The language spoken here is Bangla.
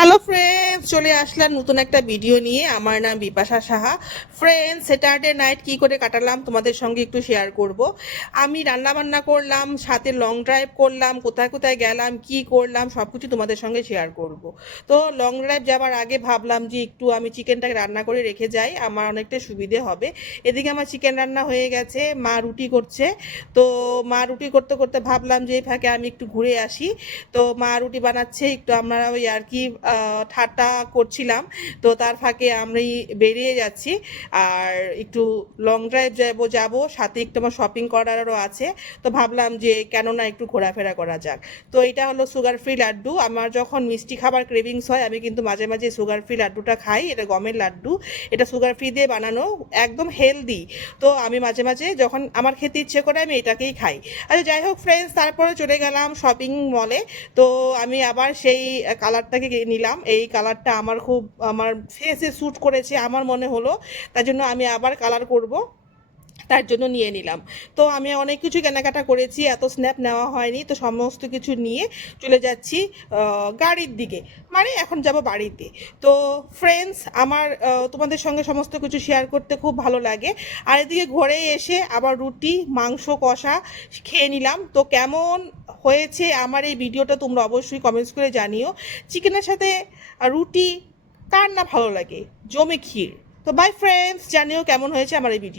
হ্যালো ফ্রেন্ডস, চলে আসলাম নতুন একটা ভিডিও নিয়ে। আমার নাম Bipasha Saha. Friends, Saturday night কি করে কাটালাম তোমাদের সঙ্গে একটু শেয়ার করব। আমি রান্না বান্না করলাম, সাথে লং ড্রাইভ করলাম, কোথায় কোথায় গেলাম, কি করলাম সব কিছু তোমাদের সঙ্গে শেয়ার করব। তো লং ড্রাইভ যাওয়ার আগে ভাবলাম যে একটু আমি চিকেনটাকে রান্না করে রেখে যাই, আমার অনেকটা সুবিধে হবে। এদিকে আমার চিকেন রান্না হয়ে গেছে, মা রুটি করছে। তো মা রুটি করতে করতে ভাবলাম যে এই ফাঁকে আমি একটু ঘুরে আসি। তো মা রুটি বানাচ্ছে, একটু আমরা ওই আর কি ঠাট্টা করছিলাম। তো তার ফাঁকে আমি বেরিয়ে যাচ্ছি, আর একটু লং ড্রাইভ যাব, সাথে একটু আমার শপিং করারও আছে। তো ভাবলাম যে কেন না একটু ঘোরাফেরা করা যাক। তো এটা হলো সুগার ফ্রি লাড্ডু। আমার যখন মিষ্টি খাবার ক্রেভিংস হয় আমি কিন্তু মাঝে মাঝে সুগার ফ্রি লাড্ডুটা খাই। এটা গমের লাড্ডু, এটা সুগার ফ্রি দিয়ে বানানো, একদম হেলদি। তো আমি মাঝে মাঝে যখন আমার খেতে ইচ্ছে করে আমি এটাকেই খাই। আচ্ছা, যাই হোক ফ্রেন্ডস, তারপরে চলে গেলাম শপিং মলে। তো আমি আবার সেই কালারটাকে নিলাম। এই কালারটা আমার ফেসে স্যুট করেছে আমার মনে হলো, তার জন্য আমি আবার কালার করব, তার জন্য নিয়ে নিলাম। তো আমি অনেক কিছু কেনাকাটা করেছি, এত স্ন্যাপ নেওয়া হয়নি। তো সমস্ত কিছু নিয়ে চলে যাচ্ছি গাড়ির দিকে, মানে এখন যাব বাড়িতে। তো ফ্রেন্ডস, আমার তোমাদের সঙ্গে সমস্ত কিছু শেয়ার করতে খুব ভালো লাগে। আর এদিকে ঘরে এসে আবার রুটি মাংস কষা খেয়ে নিলাম। তো কেমন হয়েছে আমার এই ভিডিওটা তোমরা অবশ্যই কমেন্টস করে জানিও। চিকেনের সাথে রুটি কার না ভালো লাগে, জমে ক্ষীর। তো বাই ফ্রেন্ডস, জানিও কেমন হয়েছে আমার এই ভিডিও।